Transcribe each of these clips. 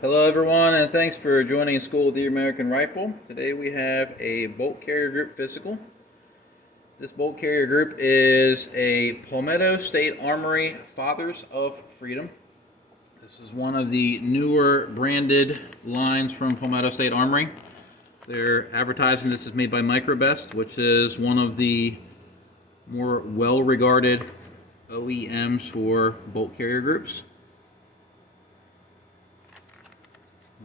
Hello everyone, and thanks for joining School of the American Rifle. Today we have a bolt carrier group physical. This bolt carrier group is a Palmetto State Armory Fathers of Freedom. This is one of the newer branded lines from Palmetto State Armory. They're advertising this is made by Microbest, which is one of the more well-regarded OEMs for bolt carrier groups.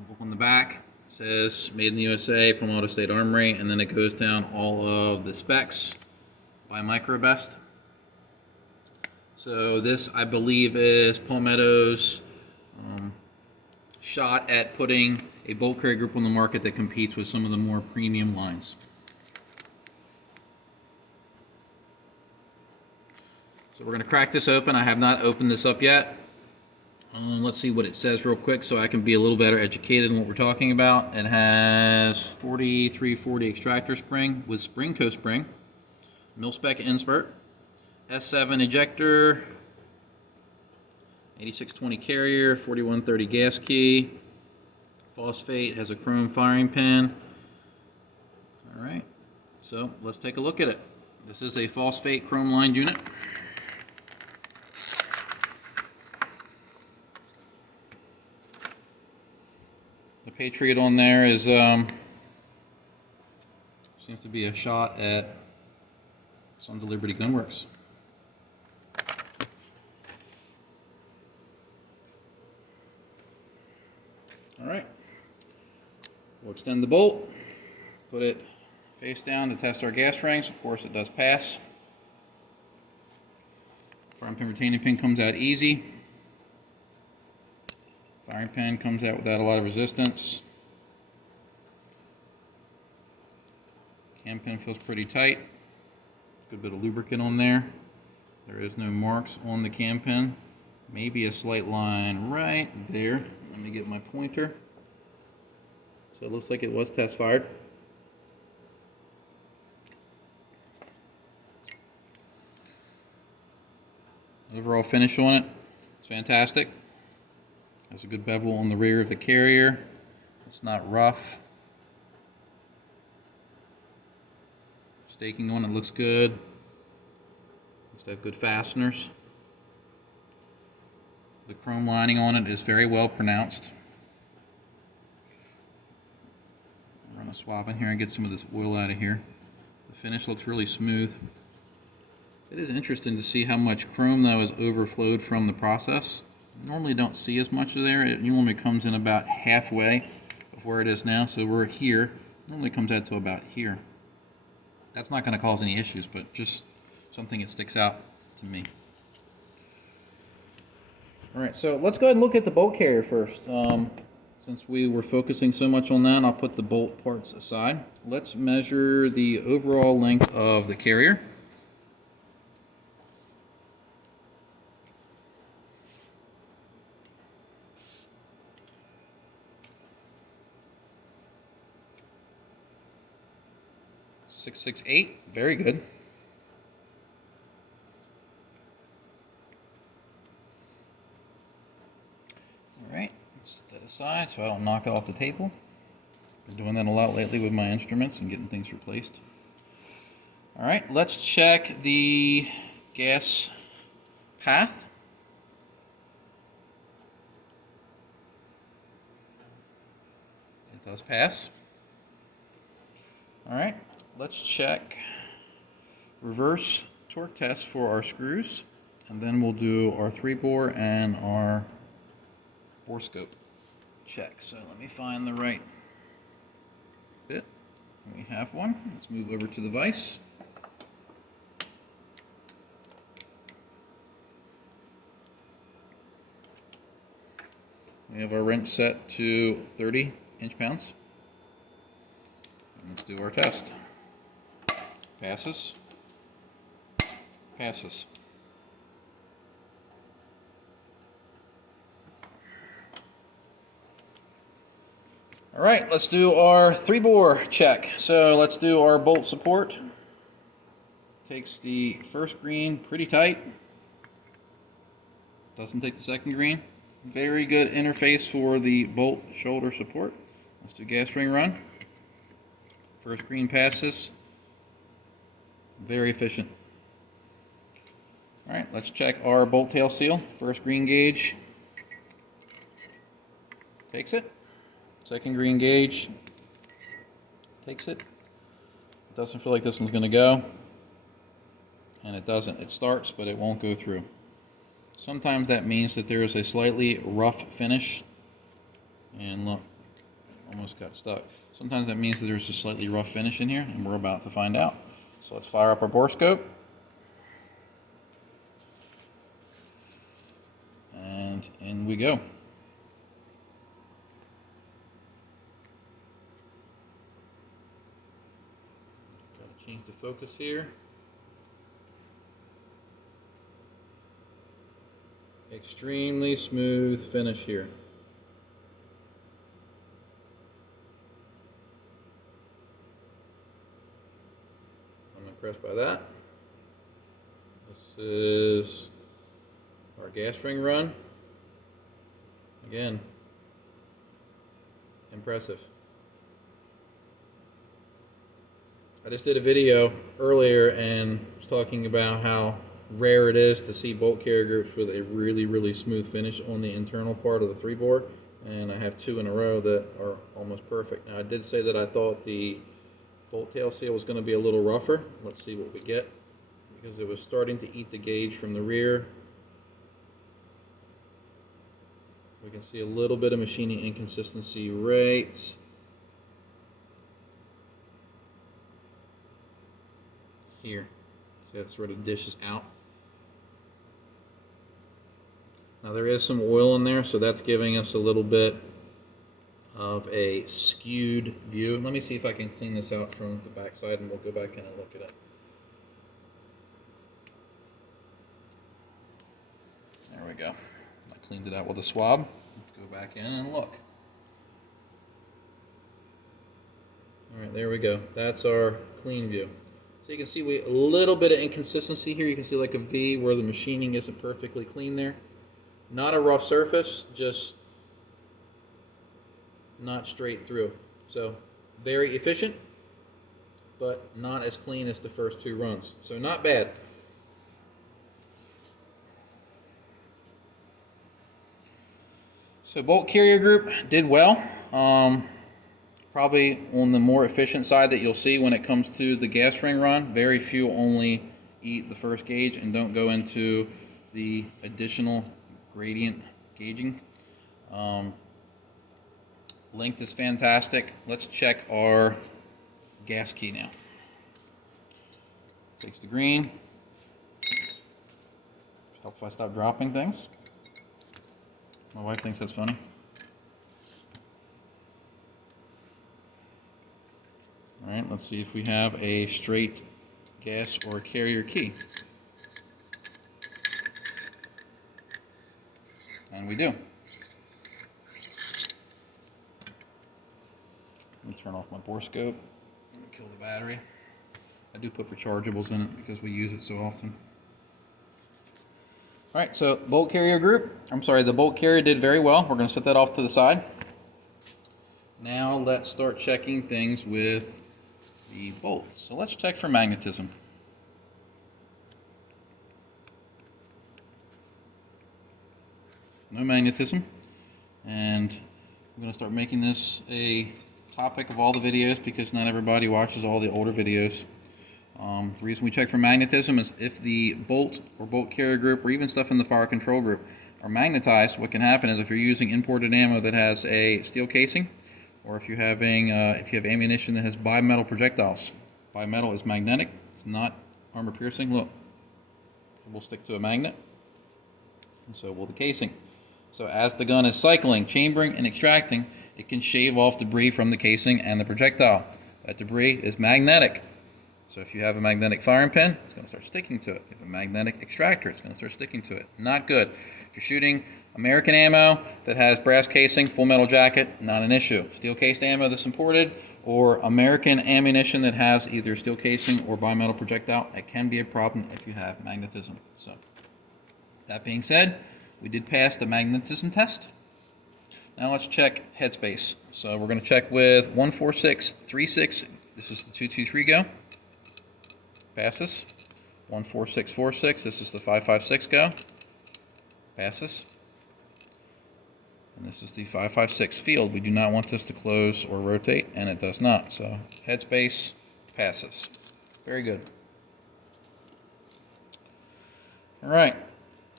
Look on the back, it says Made in the USA, Palmetto State Armory, and then it goes down all of the specs by Microbest. So this, I believe, is Palmetto's shot at putting a bolt carrier group on the market that competes with some of the more premium lines. So we're going to crack this open. I have not opened this up yet. Let's see what it says real quick so I can be a little better educated in what we're talking about. It has 4340 extractor spring with spring co-spring, mil-spec insert, S7 ejector, 8620 carrier, 4130 gas key, phosphate, has a chrome firing pin. Alright, so let's take a look at it. This is a phosphate chrome lined unit. The Patriot on there is seems to be a shot at Sons of Liberty Gunworks. All right, we'll extend the bolt, put it face down to test our gas rings. Of course, it does pass. Firing pin retaining pin comes out easy. Firing pin comes out without a lot of resistance. Cam pin feels pretty tight. Good bit of lubricant on there. There is no marks on the cam pin. Maybe a slight line right there. Let me get my pointer. So it looks like it was test fired. Overall finish on it, it's fantastic. Has a good bevel on the rear of the carrier. It's not rough. Staking on it looks good. Looks to have good fasteners. The chrome lining on it is very well pronounced. Run a swab in here and get some of this oil out of here. The finish looks really smooth. It is interesting to see how much chrome though has overflowed from the process. Normally don't see as much of there. It normally comes in about halfway of where it is now. So we're here. Normally comes out to about here. That's not going to cause any issues, but just something that sticks out to me. All right, so let's go ahead and look at the bolt carrier first. Since we were focusing so much on that, I'll put the bolt parts aside. Let's measure the overall length of the carrier. .668, very good. All right, set that aside so I don't knock it off the table. Been doing that a lot lately with my instruments and getting things replaced. All right, let's check the gas path. It does pass. All right. Let's check reverse torque test for our screws, and then we'll do our 3-bore and our bore scope check. So let me find the right bit. We have one. Let's move over to the vise. We have our wrench set to 30 inch-pounds. Let's do our test. Passes. Passes. All right, let's do our 3-bore check. So let's do our bolt support. Takes the first green pretty tight. Doesn't take the second green. Very good interface for the bolt shoulder support. Let's do gas ring run. First green passes. Very efficient. Alright, let's check our bolt tail seal. First green gauge takes it. Second green gauge takes it. Doesn't feel like this one's going to go. And it doesn't. It starts, but it won't go through. Sometimes that means that there is a slightly rough finish. And look, almost got stuck. Sometimes that means that there's a slightly rough finish in here, and we're about to find out. So let's fire up our bore scope. And in we go. Got to change the focus here. Extremely smooth finish here. I'm impressed by that. This is our gas ring run. Again, impressive. I just did a video earlier and was talking about how rare it is to see bolt carrier groups with a really smooth finish on the internal part of the 3-bore, and I have 2 in a row that are almost perfect. Now I did say that I thought the bolt tail seal was going to be a little rougher. Let's see what we get, because it was starting to eat the gauge from the rear. We can see a little bit of machining inconsistency right here. See, that sort of dishes out. Now there is some oil in there, so that's giving us a little bit of a skewed view. Let me see if I can clean this out from the back side, and we'll go back in and look at it. There we go. I cleaned it out with a swab. Let's go back in and look. Alright, there we go. That's our clean view. So you can see a little bit of inconsistency here. You can see like a V where the machining isn't perfectly clean there. Not a rough surface, just not straight through. So very efficient, but not as clean as the first 2 runs. So not bad. So bolt carrier group did well. Probably on the more efficient side that you'll see when it comes to the gas ring run. Very few only eat the first gauge and don't go into the additional gradient gauging. Length is fantastic. Let's check our gas key now. Takes the green. Helps if I stop dropping things. My wife thinks that's funny. Alright, let's see if we have a straight gas or carrier key. And we do. Let me turn off my bore scope. Let me kill the battery. I do put rechargeables in it because we use it so often. Alright, so bolt carrier group. The bolt carrier did very well. We're going to set that off to the side. Now let's start checking things with the bolts. So let's check for magnetism. No magnetism. And I'm going to start making this a topic of all the videos because not everybody watches all the older videos. The reason we check for magnetism is if the bolt or bolt carrier group or even stuff in the fire control group are magnetized, what can happen is if you're using imported ammo that has a steel casing, or if you have ammunition that has bimetal projectiles. Bimetal is magnetic. It's not armor piercing. Look, it will stick to a magnet, and so will the casing. So as the gun is cycling, chambering, and extracting, it can shave off debris from the casing and the projectile. That debris is magnetic. So if you have a magnetic firing pin, it's going to start sticking to it. If you have a magnetic extractor, it's going to start sticking to it. Not good. If you're shooting American ammo that has brass casing, full metal jacket, not an issue. Steel cased ammo that's imported, or American ammunition that has either steel casing or bimetal projectile, it can be a problem if you have magnetism. So that being said, We did pass the magnetism test. Now let's check headspace. So we're going to check with 14636. This is the 223 go. Passes. 14646. This is the 556 go. Passes. And this is the 556 field. We do not want this to close or rotate, and it does not. So headspace passes. Very good. All right.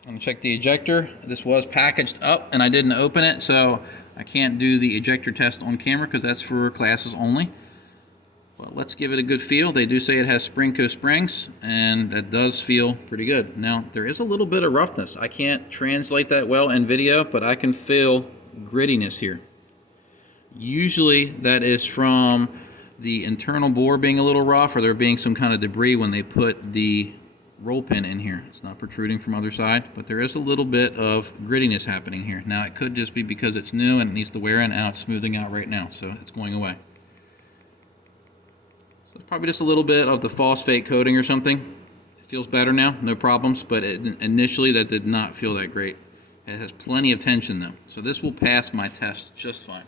I'm going to check the ejector. This was packaged up and I didn't open it, so I can't do the ejector test on camera because that's for classes only. But let's give it a good feel. They do say it has Springco springs, and that does feel pretty good. Now, there is a little bit of roughness. I can't translate that well in video, but I can feel grittiness here. Usually that is from the internal bore being a little rough, or there being some kind of debris when they put the roll pin in here. It's not protruding from other side, but there is a little bit of grittiness happening here. Now it could just be because it's new and it needs to wear in. Now it's smoothing out right now, so it's going away. So it's probably just a little bit of the phosphate coating or something. It feels better now, no problems, but initially that did not feel that great. It has plenty of tension though, so this will pass my test just fine.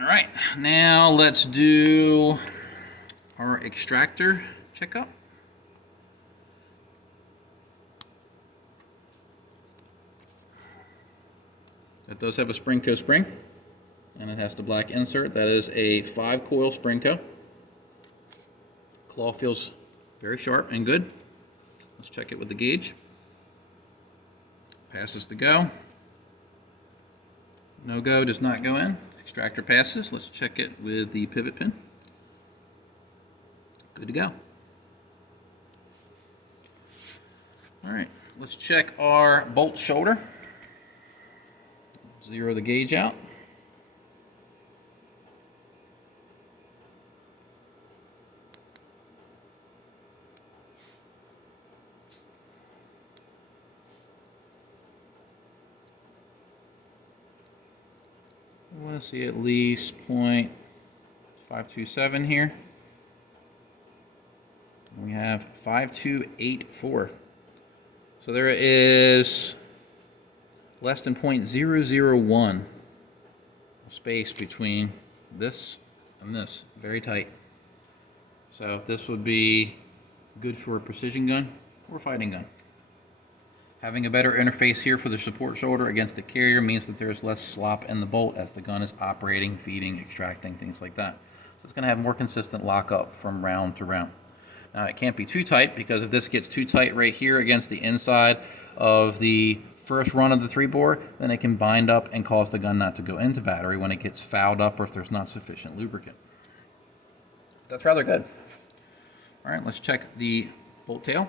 All right, now let's do our extractor checkup. That does have a Springco spring, and it has the black insert. That is a 5-coil Springco. Claw feels very sharp and good. Let's check it with the gauge. Passes the go. No go, does not go in. Extractor passes. Let's check it with the pivot pin. Good to go. All right, let's check our bolt shoulder. Zero the gauge out. I want to see at least 0.527 here. We have 5284. So there is less than 0.001 space between this and this. Very tight. So this would be good for a precision gun or fighting gun. Having a better interface here for the support shoulder against the carrier means that there's less slop in the bolt as the gun is operating, feeding, extracting, things like that. So it's going to have more consistent lockup from round to round. Now it can't be too tight, because if this gets too tight right here against the inside of the first run of the 3-bore, then it can bind up and cause the gun not to go into battery when it gets fouled up or if there's not sufficient lubricant. That's rather good. All right, let's check the bolt tail.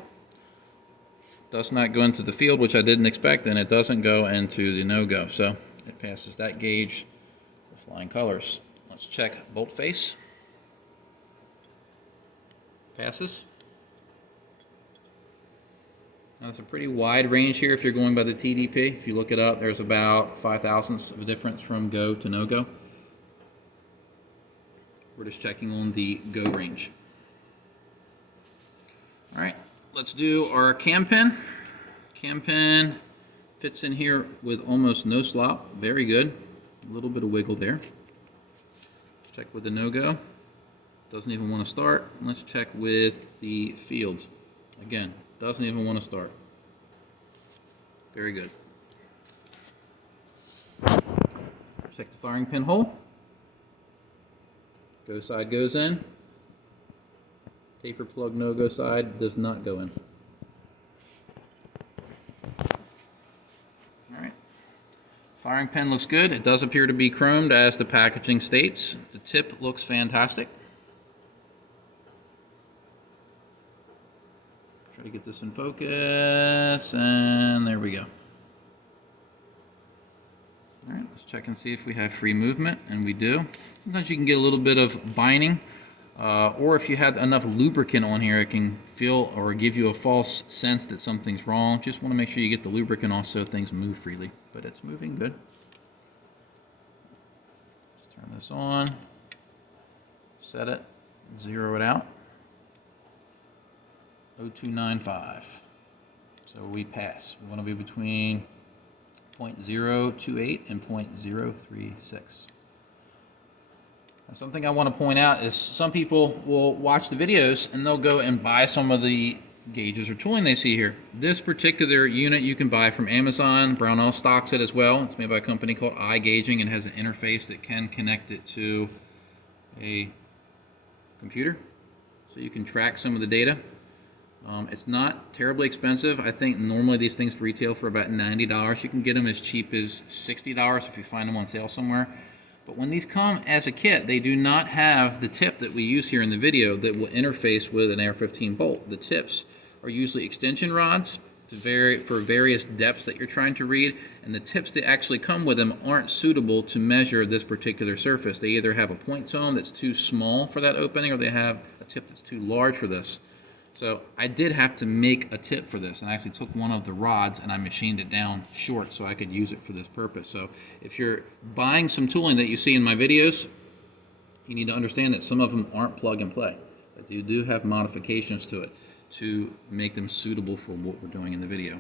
Does not go into the field, which I didn't expect, and it doesn't go into the no-go, so it passes that gauge with flying colors. Let's check bolt face. Passes. Now it's a pretty wide range here if you're going by the TDP. If you look it up, there's about 5 thousandths of a difference from go to no-go. We're just checking on the go range. All right, let's do our cam pin. Cam pin fits in here with almost no slop. Very good. A little bit of wiggle there. Let's check with the no-go. Doesn't even want to start. Let's check with the field. Again, doesn't even want to start. Very good. Check the firing pin hole. Go side goes in. Taper plug no-go side does not go in. Alright. Firing pin looks good. It does appear to be chromed as the packaging states. The tip looks fantastic. Try to get this in focus, and there we go. Alright, let's check and see if we have free movement, and we do. Sometimes you can get a little bit of binding, or if you have enough lubricant on here, it can feel or give you a false sense that something's wrong. Just want to make sure you get the lubricant off so things move freely, but it's moving good. Just turn this on, set it, zero it out. 0295. So we pass. We want to be between 0.028 and 0.036. Now, something I want to point out is some people will watch the videos and they'll go and buy some of the gauges or tooling they see here. This particular unit you can buy from Amazon. Brownell stocks it as well. It's made by a company called iGaging and has an interface that can connect it to a computer, so you can track some of the data. It's not terribly expensive. I think normally these things retail for about $90. You can get them as cheap as $60 if you find them on sale somewhere. But when these come as a kit, they do not have the tip that we use here in the video that will interface with an AR-15 bolt. The tips are usually extension rods for various depths that you're trying to read, and the tips that actually come with them aren't suitable to measure this particular surface. They either have a point tone that's too small for that opening, or they have a tip that's too large for this. So I did have to make a tip for this, and I actually took one of the rods and I machined it down short so I could use it for this purpose. So if you're buying some tooling that you see in my videos, you need to understand that some of them aren't plug and play. But you do have modifications to it to make them suitable for what we're doing in the video.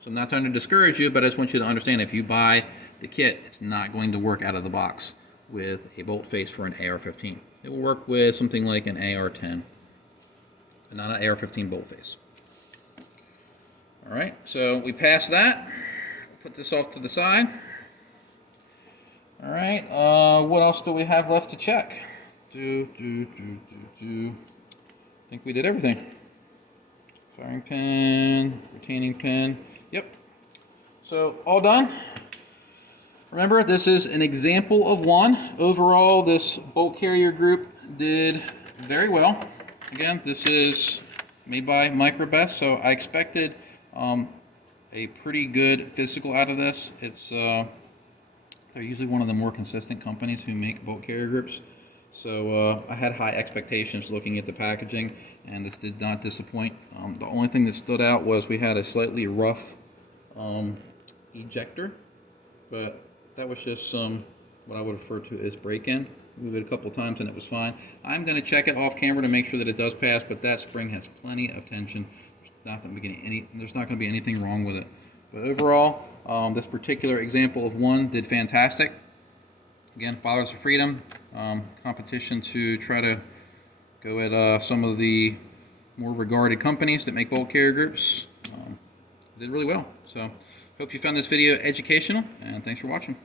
So I'm not trying to discourage you, but I just want you to understand if you buy the kit, it's not going to work out of the box with a bolt face for an AR-15. It will work with something like an AR-10. Not an AR-15 bolt face. All right, so we passed that. Put this off to the side. All right, what else do we have left to check? I think we did everything. Firing pin, retaining pin. Yep. So all done. Remember, this is an example of one. Overall, this bolt carrier group did very well. Again, this is made by Microbest, so I expected a pretty good physical out of this. They're usually one of the more consistent companies who make bolt carrier groups, so I had high expectations looking at the packaging, and this did not disappoint. The only thing that stood out was we had a slightly rough ejector, but that was just some what I would refer to as break-in. Move it a couple times and it was fine. I'm going to check it off camera to make sure that it does pass, but that spring has plenty of tension. There's not going to be anything wrong with it. But overall, this particular example of one did fantastic. Again, Fathers for Freedom competition to try to go at some of the more regarded companies that make bolt carrier groups. Did really well. So hope you found this video educational, and thanks for watching.